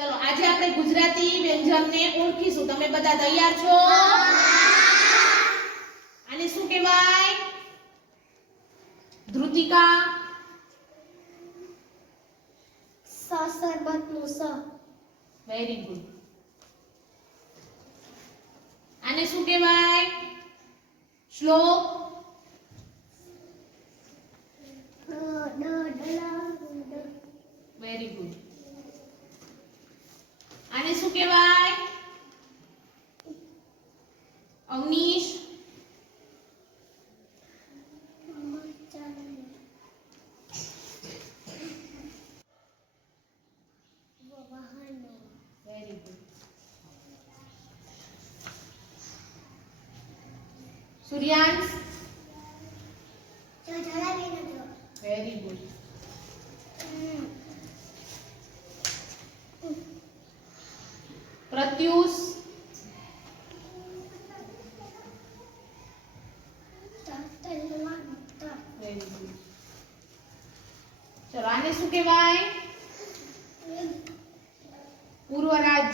ચલો આજે આપણે ગુજરાતી વ્યંજનને ઓળખીશું. તમે બધા તૈયાર છો? આને શું કહેવાય? ધ્રુતિકા. સરબતનું સ. Very good. આને શું કહેવાય? શ્લોક. Very good. આને શું કહેવાય? Avnish. Very good. Suryansh. Very good. Pratyush. Very good. ચલો આને શું કહેવાય? પૂર્વરાજ.